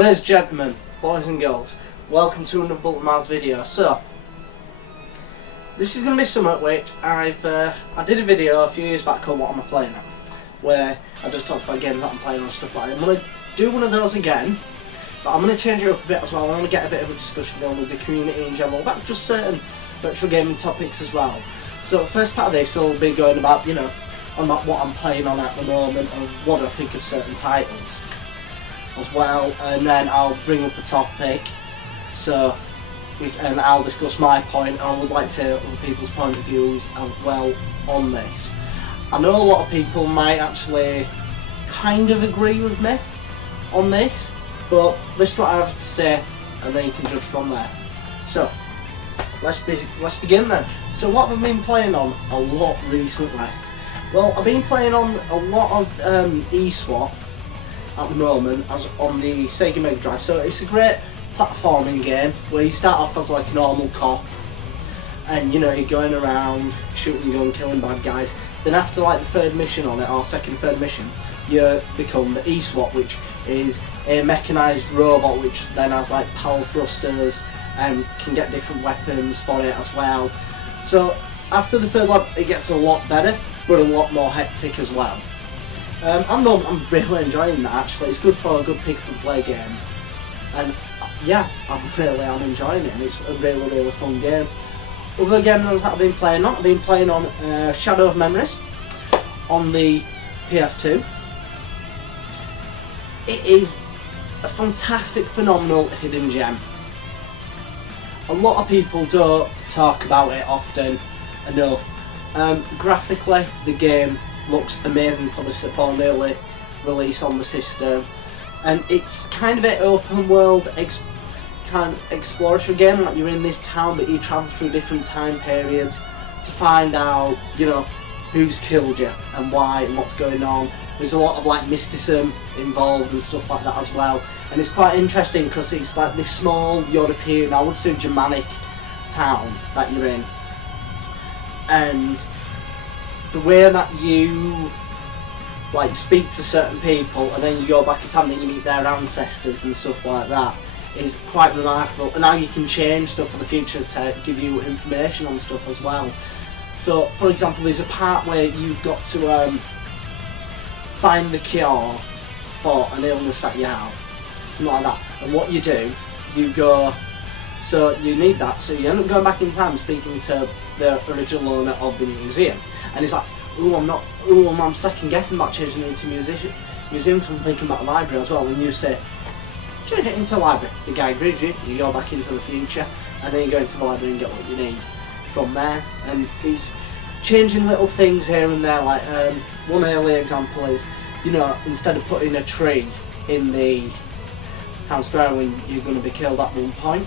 Ladies and gentlemen, boys and girls, welcome to another Bullletmarv video. So, this is going to be something which I did a video a few years back called What Am I Playing At, where I just talked about games that I'm playing and stuff like that. I'm going to do one of those again, but I'm going to change it up a bit as well. I'm going to get a bit of a discussion going with the community in general about just certain retro gaming topics as well. So the first part of this will be going about, about what I'm playing on at the moment and what I think of certain titles as well, and then I'll bring up a topic, and I'll discuss my point. I would like to hear other people's point of views as well on this. I know a lot of people might actually kind of agree with me on this, but listen to what I have to say and then you can judge from there. So let's begin then. So what have I been playing on a lot recently? Well, I've been playing on a lot of eSWAT at the moment, as on the Sega Mega Drive. So it's a great platforming game where you start off as like a normal cop, and you're going around shooting gun, killing bad guys. Then after like the third mission on it, or third mission, you become the eSWAT, which is a mechanised robot which then has like power thrusters and can get different weapons for it as well. So after the third level it gets a lot better, but a lot more hectic as well. I'm really enjoying that actually. It's good for a good pick up and play game, and yeah, I'm enjoying it, and it's a really fun game. Other games that I've been playing on, Shadow of Memories on the PS2. It is a fantastic, phenomenal hidden gem. A lot of people don't talk about it often enough. Graphically, the game looks amazing for the early release on the system, and it's kind of an open world kind of exploratory game. Like, you're in this town but you travel through different time periods to find out who's killed you and why and what's going on. There's a lot of like mysticism involved and stuff like that as well, and it's quite interesting because it's like this small European, I would say Germanic town that you're in, and the way that you like speak to certain people and then you go back in time and you meet their ancestors and stuff like that is quite remarkable. And now you can change stuff for the future to give you information on stuff as well. So for example, there's a part where you've got to find the cure for an illness that you have, something like that, and what you do, you go, so you need that, so you end up going back in time speaking to the original owner of the museum, and he's like, I'm second guessing about changing it into museum because I'm thinking about the library as well. And you say, change it into a library. The guy agrees with you, you go back into the future, and then you go into the library and get what you need from there. And he's changing little things here and there, like one early example is, instead of putting a tree in the town square when you're going to be killed at one point,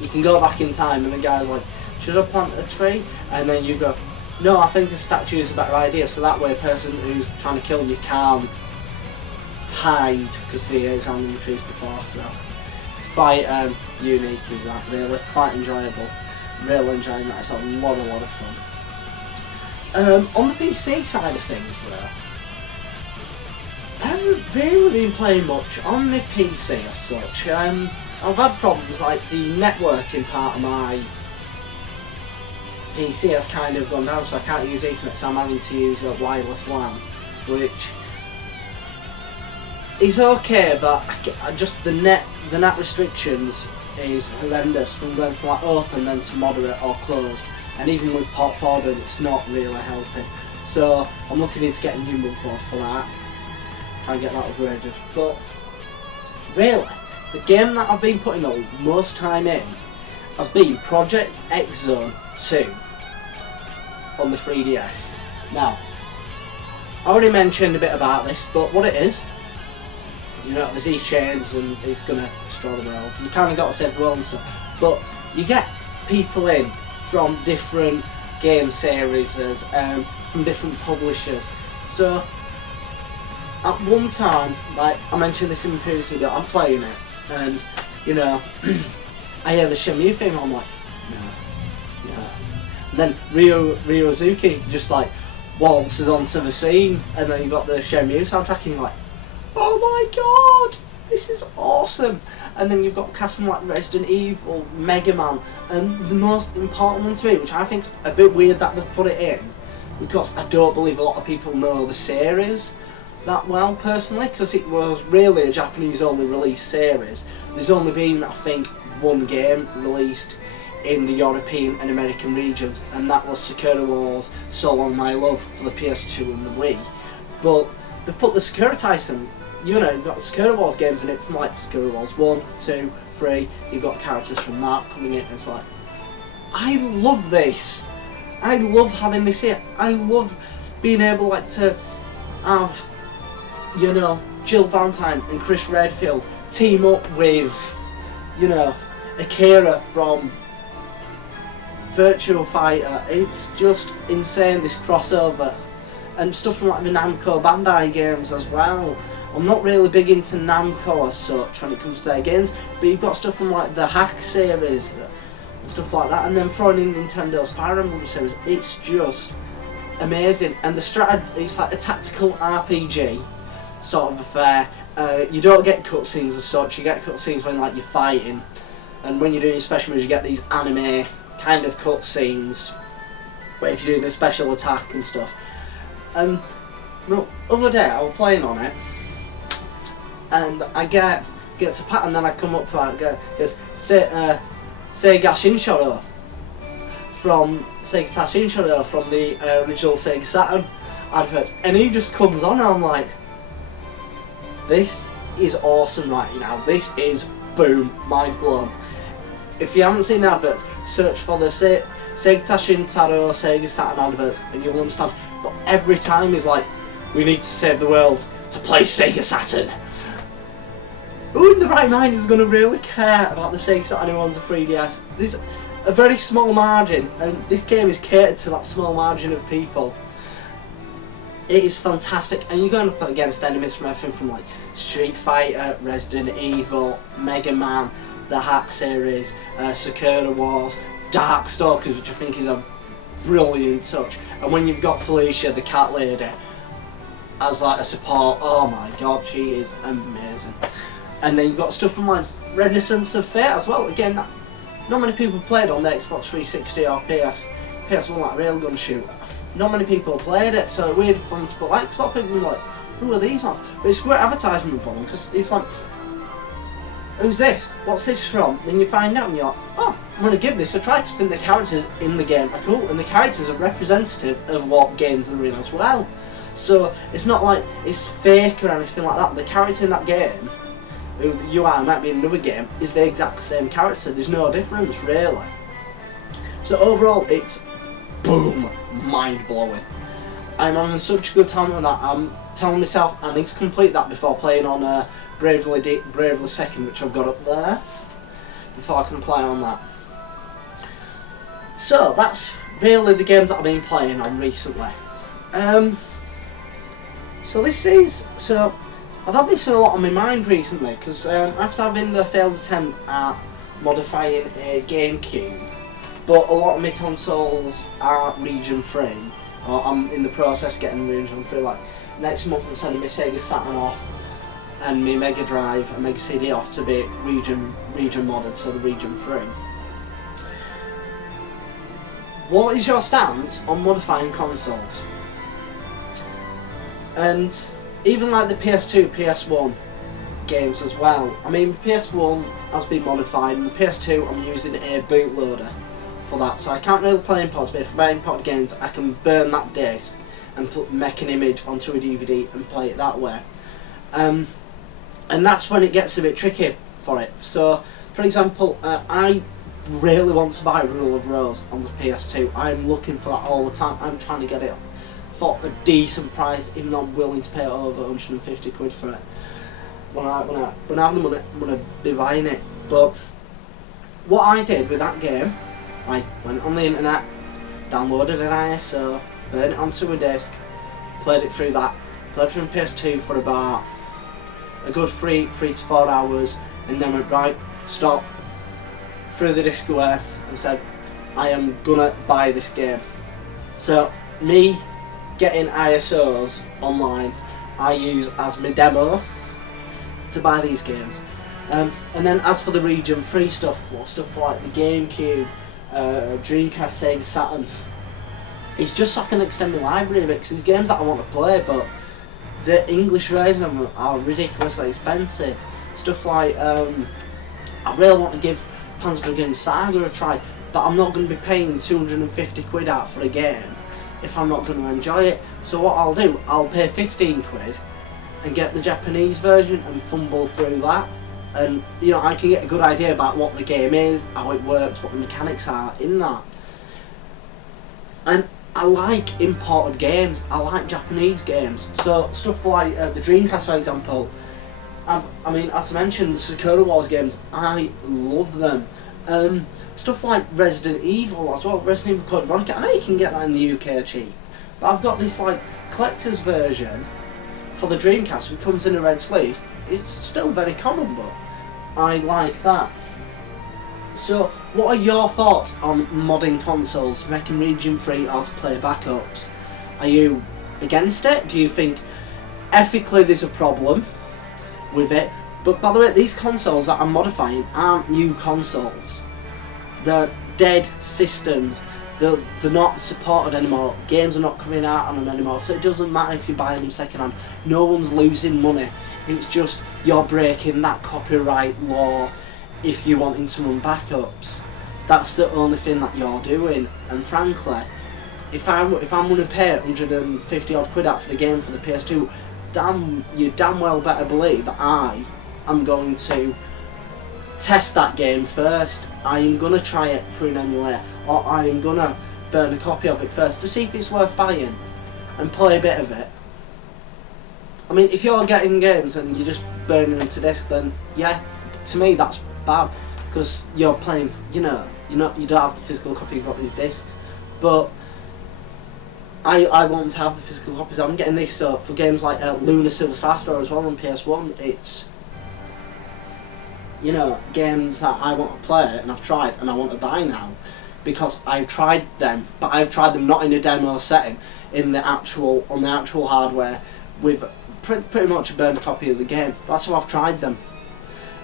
you can go back in time and the guy's like, should I plant a tree? And then you go, no, I think a statue is a better idea, so that way a person who's trying to kill you can't hide because he is on the trees before. So it's quite unique, is that, really, quite enjoyable. Really enjoying that. It's a lot of fun. On the PC side of things though, I haven't really been playing much on the PC as such. I've had problems, like the networking part of my PC has kind of gone down, so I can't use Ethernet, so I'm having to use a wireless LAN, which is okay, but just the net restrictions is horrendous, from going from like open then to moderate or closed, and even with port forwarding it's not really helping. So I'm looking into getting a new motherboard for that, try and get that upgraded. But really, the game that I've been putting the most time in has been Project X Zone 2 on the 3DS. Now, I already mentioned a bit about this, but what it is, there's these chains and it's gonna destroy the world. You kind of got to save the world and stuff, but you get people in from different game series, from different publishers. So at one time, like I mentioned this in the previous video, I'm playing it, and I hear the Shenmue theme, I'm like, no. And then Ryozuki just like waltzes onto the scene, and then you got the Shenmue soundtrack, and you're like, oh my god! this is awesome. And then you've got custom like Resident Evil, Mega Man, and the most important one to me, which I think's a bit weird that they've put it in, because I don't believe a lot of people know the series that well personally, because it was really a Japanese only release series. There's only been, I think, one game released in the European and American regions, and that was Sakura Wars So Long My Love for the PS2 and the Wii. But they've put the Sakura Tyson, you know, you've got Sakura Wars games in it from like Sakura Wars 1, 2, 3, you've got characters from that coming in, and it's like, I love this. I love having this here. I love being able like to have, you know, Jill Valentine and Chris Redfield team up with, you know, Akira from Virtua Fighter. It's just insane, this crossover. And stuff from like the Namco Bandai games as well. I'm not really big into Namco as such when it comes to their games, but you've got stuff from like the Hack series and stuff like that, and then throwing in Nintendo's Fire Emblem series. It's just amazing. And the strategy, it's like a tactical RPG sort of affair. You don't get cutscenes as such, you get cutscenes when like you're fighting, and when you're doing your special moves you get these anime kind of cutscenes where if you're doing a special attack and stuff. And the other day I was playing on it, and I get to pat, and then I come up to it and goes Sega Shinshoro from the original Sega Saturn adverts, and he just comes on and I'm like, this is awesome right now. This is boom, mind blown. If you haven't seen the adverts, search for the Sega Shinshoro Sega Saturn adverts and you'll understand. But every time he's like, we need to save the world to play Sega Saturn. Who in the right mind is going to really care about the Sega Saturn who owns a 3DS? There's a very small margin, and this game is catered to that small margin of people. It is fantastic, and you're going to play against enemies from everything from like Street Fighter, Resident Evil, Mega Man, the Hack series, Sakura Wars, Darkstalkers, which I think is a brilliant touch. And when you've got Felicia, the cat lady, as like a support, oh my god, she is amazing. And then you've got stuff from like Renaissance of Fate as well. Again, not many people played on the Xbox 360 or PS1, like railgun shooter. Not many people played it, so it's weird for them to put like, a lot of people are like, who are these on? But it's great advertisement for them, because it's like, who's this? What's this from? Then you find out and you're like, oh, I'm going to give this a try, because the characters in the game are cool, and the characters are representative of what games they're in as well. So it's not like it's fake or anything like that. The character in that game, who you are, might be in another game, is the exact same character. There's no difference really. So overall, it's boom, mind blowing. I'm having such a good time with that. I'm telling myself I need to complete that before playing on Bravely 2nd, which I've got up there, before I can play on that. So that's really the games that I've been playing on recently. So I've had this a lot on my mind recently, because after having the failed attempt at modifying a GameCube, but a lot of my consoles are region free, or I'm in the process of getting region free. Like next month I'm sending my Sega Saturn off and my Mega Drive and Mega CD off to be region modded, so the region free. What is your stance on modifying consoles? And even like the PS2, PS1 games as well. I mean, PS1 has been modified, and the PS2 I'm using a bootloader for that, so I can't really play imports, but if I import games I can burn that disc and make an image onto a DVD and play it that way. And that's when it gets a bit tricky for it. So, for example, I really want to buy Rule of Rose on the PS2. I'm looking for that all the time. I'm trying to get it for a decent price, even though I'm willing to pay over 150 quid for it. When I have the money, I'm going to be buying it. But what I did with that game, I went on the internet, downloaded an ISO, burned it onto a disc, played it through that, played from PS2 for about a good 3 to 4 hours, and then went right, stop, threw the disc away, and said, I am gonna buy this game. So me getting ISOs online, I use as my demo, to buy these games. And then as for the region free stuff like the GameCube, Dreamcast, Sega Saturn, it's just so I can extend my library a bit, because there's games that I want to play, but the English version of them are ridiculously expensive. Stuff like, I really want to give Panzer Dragoon Saga a try, but I'm not going to be paying 250 quid out for a game if I'm not going to enjoy it. So what I'll do, I'll pay 15 quid and get the Japanese version and fumble through that. And you know, I can get a good idea about what the game is, how it works, what the mechanics are in that. And I like imported games, I like Japanese games. So stuff like the Dreamcast, for example, I mean, as I mentioned, the Sakura Wars games, I love them. Stuff like Resident Evil as well, Resident Evil Code Veronica, I know you can get that in the UK cheap, but I've got this like collector's version for the Dreamcast, which comes in a red sleeve. It's still very common, but I like that. So, what are your thoughts on modding consoles, making region free or to play backups? Are you against it? Do you think ethically there's a problem with it? But by the way, these consoles that I'm modifying aren't new consoles. They're dead systems. They're not supported anymore. Games are not coming out on them anymore. So it doesn't matter if you buy them second hand. No one's losing money. It's just you're breaking that copyright law if you're wanting to run backups. That's the only thing that you're doing. And frankly, if I'm going to pay 150 odd quid out for the game for the PS2, you damn well better believe that I am going to test that game first. I am going to try it through an emulator, or I am going to burn a copy of it first to see if it's worth buying and play a bit of it. I mean, if you're getting games and you're just burning them to disc, then yeah, to me that's bad, because you're playing, you know, you don't have the physical copy, you've got these discs. But I want to have the physical copies. I'm getting this for games like Lunar Silver Star Store as well on PS1. It's, you know, games that I want to play and I've tried and I want to buy now, because I've tried them, but I've tried them not in a demo setting, on the actual hardware with pretty much a burned copy of the game. That's how I've tried them.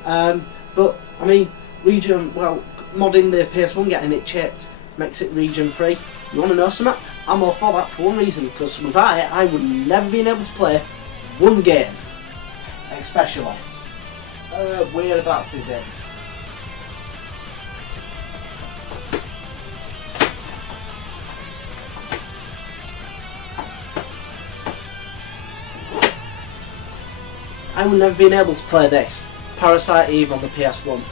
But I mean, modding the PS1, getting it chipped, makes it region free. You want to know something? I'm all for that for one reason, because without it I would never been able to play one game, especially. Whereabouts is it? I would never been able to play this, Parasite Eve, on the PS1,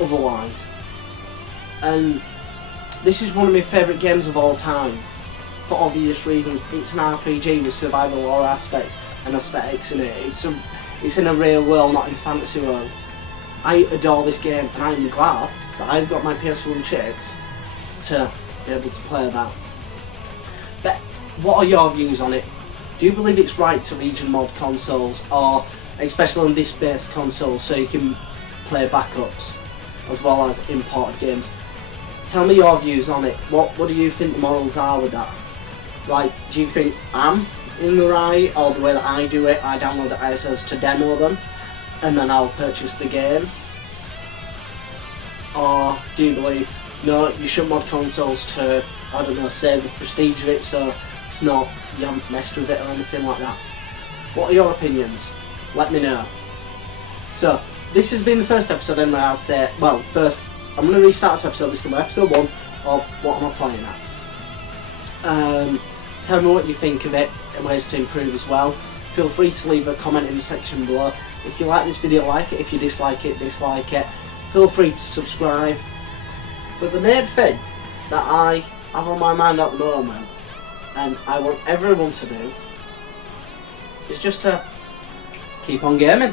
otherwise. And this is one of my favourite games of all time, for obvious reasons. It's an RPG with survival horror aspects and aesthetics in it. It's in a real world, not in fantasy world. I adore this game, and I'm glad that I've got my PS1 chipped to be able to play that. But what are your views on it? Do you believe it's right to region mod consoles, or especially on disc-based consoles, so you can play backups as well as imported games? Tell me your views on it. What do you think the morals are with that? Like, do you think I'm in the right, or the way that I do it, I download the ISOs to demo them and then I'll purchase the games? Or do you believe, no, you should mod consoles to, I don't know, save the prestige of it, so it's not, you haven't messed with it or anything like that? What are your opinions? Let me know. So, this has been the first episode, and I'll say, well, first, I'm going to restart this episode. This is going to be episode 1 of What Am I Playing At? Tell me what you think of it and ways to improve as well. Feel free to leave a comment in the section below. If you like this video, like it. If you dislike it, dislike it. Feel free to subscribe. But the main thing that I have on my mind at the moment, and I want everyone to do, is just to keep on gaming.